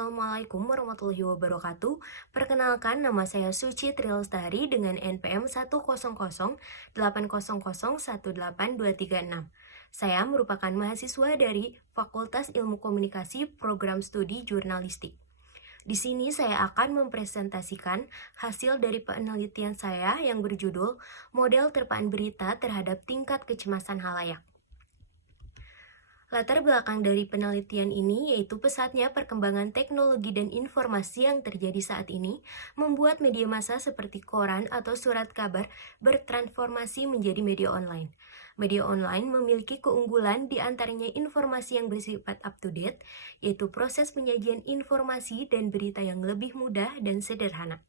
Assalamualaikum warahmatullahi wabarakatuh. Perkenalkan, nama saya Suci Trilestari dengan NPM 1008080018236. Saya merupakan mahasiswa dari Fakultas Ilmu Komunikasi Program Studi Jurnalistik. Di sini saya akan mempresentasikan hasil dari penelitian saya yang berjudul Model Terpaan Berita Terhadap Tingkat Kecemasan Halayak. Latar belakang dari penelitian ini yaitu pesatnya perkembangan teknologi dan informasi yang terjadi saat ini membuat media massa seperti koran atau surat kabar bertransformasi menjadi media online. Media online memiliki keunggulan di antaranya informasi yang bersifat up-to-date, yaitu proses penyajian informasi dan berita yang lebih mudah dan sederhana.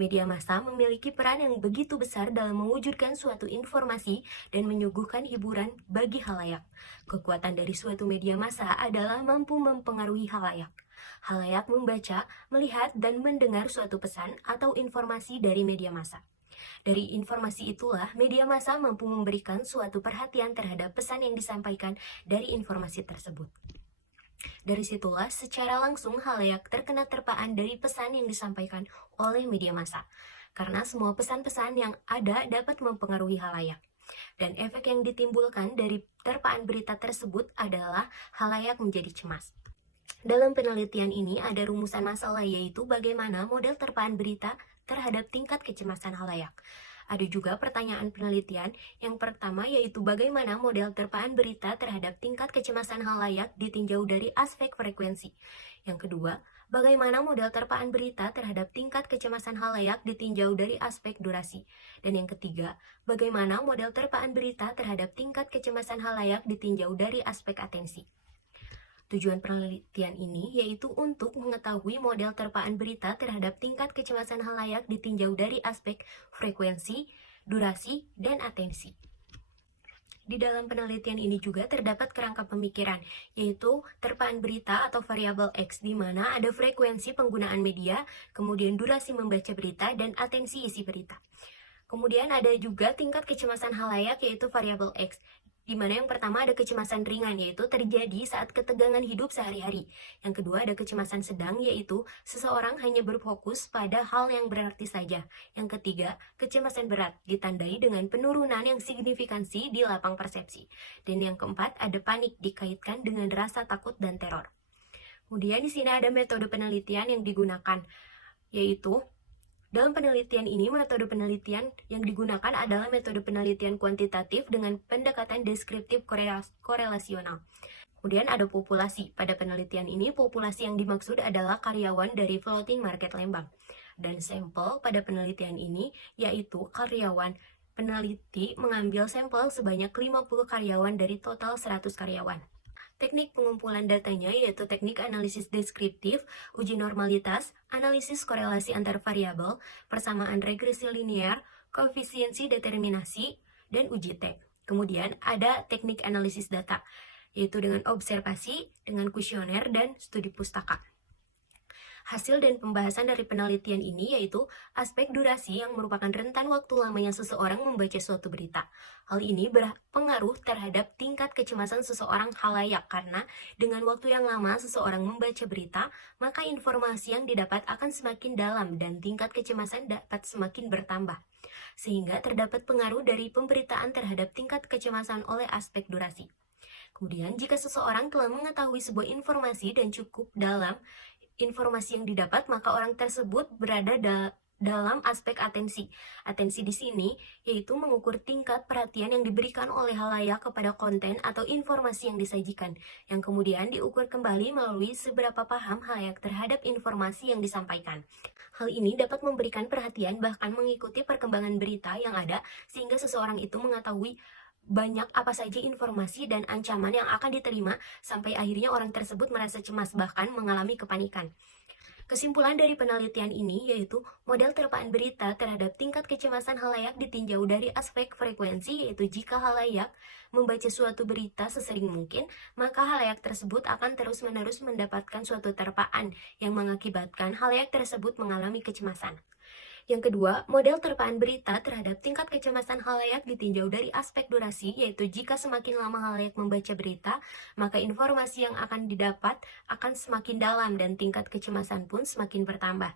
Media massa memiliki peran yang begitu besar dalam mewujudkan suatu informasi dan menyuguhkan hiburan bagi halayak. Kekuatan dari suatu media massa adalah mampu mempengaruhi halayak. Halayak membaca, melihat, dan mendengar suatu pesan atau informasi dari media massa. Dari informasi itulah, media massa mampu memberikan suatu perhatian terhadap pesan yang disampaikan dari informasi tersebut. Dari situlah secara langsung halayak terkena terpaan dari pesan yang disampaikan oleh media massa. Karena semua pesan-pesan yang ada dapat mempengaruhi halayak. Dan efek yang ditimbulkan dari terpaan berita tersebut adalah halayak menjadi cemas. Dalam penelitian ini ada rumusan masalah yaitu bagaimana model terpaan berita terhadap tingkat kecemasan halayak. Ada juga pertanyaan penelitian. Yang pertama yaitu bagaimana model terpaan berita terhadap tingkat kecemasan halayak ditinjau dari aspek frekuensi. Yang kedua, bagaimana model terpaan berita terhadap tingkat kecemasan halayak ditinjau dari aspek durasi. Dan yang ketiga, bagaimana model terpaan berita terhadap tingkat kecemasan halayak ditinjau dari aspek atensi. Tujuan penelitian ini yaitu untuk mengetahui model terpaan berita terhadap tingkat kecemasan halayak ditinjau dari aspek frekuensi, durasi, dan atensi. Di dalam penelitian ini juga terdapat kerangka pemikiran, yaitu terpaan berita atau variabel X, di mana ada frekuensi penggunaan media, kemudian durasi membaca berita, dan atensi isi berita. Kemudian ada juga tingkat kecemasan halayak, yaitu variabel X, di mana yang pertama ada kecemasan ringan, yaitu terjadi saat ketegangan hidup sehari-hari. Yang kedua ada kecemasan sedang, yaitu seseorang hanya berfokus pada hal yang berarti saja. Yang ketiga, kecemasan berat, ditandai dengan penurunan yang signifikansi di lapang persepsi. Dan yang keempat ada panik, dikaitkan dengan rasa takut dan teror. Kemudian di sini ada metode penelitian yang digunakan, yaitu dalam penelitian ini, metode penelitian yang digunakan adalah metode penelitian kuantitatif dengan pendekatan deskriptif korelasional. Kemudian ada populasi. Pada penelitian ini, populasi yang dimaksud adalah karyawan dari Floating Market Lembang. Dan sampel pada penelitian ini yaitu karyawan. Peneliti mengambil sampel sebanyak 50 karyawan dari total 100 karyawan. Teknik pengumpulan datanya yaitu teknik analisis deskriptif, uji normalitas, analisis korelasi antar variabel, persamaan regresi linear, koefisiensi determinasi, dan uji T. Kemudian ada teknik analisis data, yaitu dengan observasi, dengan kuesioner, dan studi pustaka. Hasil dan pembahasan dari penelitian ini yaitu aspek durasi yang merupakan rentan waktu lamanya seseorang membaca suatu berita. Hal ini berpengaruh terhadap tingkat kecemasan seseorang halayak karena dengan waktu yang lama seseorang membaca berita, maka informasi yang didapat akan semakin dalam dan tingkat kecemasan dapat semakin bertambah. Sehingga terdapat pengaruh dari pemberitaan terhadap tingkat kecemasan oleh aspek durasi. Kemudian, jika seseorang telah mengetahui sebuah informasi dan cukup dalam informasi yang didapat, maka orang tersebut berada dalam aspek atensi. Atensi di sini yaitu mengukur tingkat perhatian yang diberikan oleh halayak kepada konten atau informasi yang disajikan, yang kemudian diukur kembali melalui seberapa paham halayak terhadap informasi yang disampaikan. Hal ini dapat memberikan perhatian bahkan mengikuti perkembangan berita yang ada sehingga seseorang itu mengetahui banyak apa saja informasi dan ancaman yang akan diterima sampai akhirnya orang tersebut merasa cemas bahkan mengalami kepanikan. Kesimpulan dari penelitian ini yaitu model terpaan berita terhadap tingkat kecemasan halayak ditinjau dari aspek frekuensi, yaitu jika halayak membaca suatu berita sesering mungkin, maka halayak tersebut akan terus-menerus mendapatkan suatu terpaan yang mengakibatkan halayak tersebut mengalami kecemasan. Yang kedua, model terpaan berita terhadap tingkat kecemasan khalayak ditinjau dari aspek durasi, yaitu jika semakin lama khalayak membaca berita, maka informasi yang akan didapat akan semakin dalam dan tingkat kecemasan pun semakin bertambah.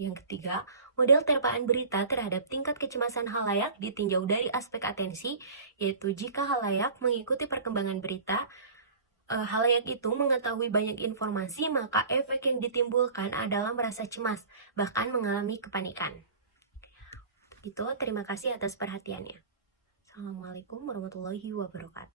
Yang ketiga, model terpaan berita terhadap tingkat kecemasan khalayak ditinjau dari aspek atensi, yaitu jika khalayak mengikuti perkembangan berita, khalayak itu mengetahui banyak informasi, maka efek yang ditimbulkan adalah merasa cemas, bahkan mengalami kepanikan. Itu, terima kasih atas perhatiannya. Assalamualaikum warahmatullahi wabarakatuh.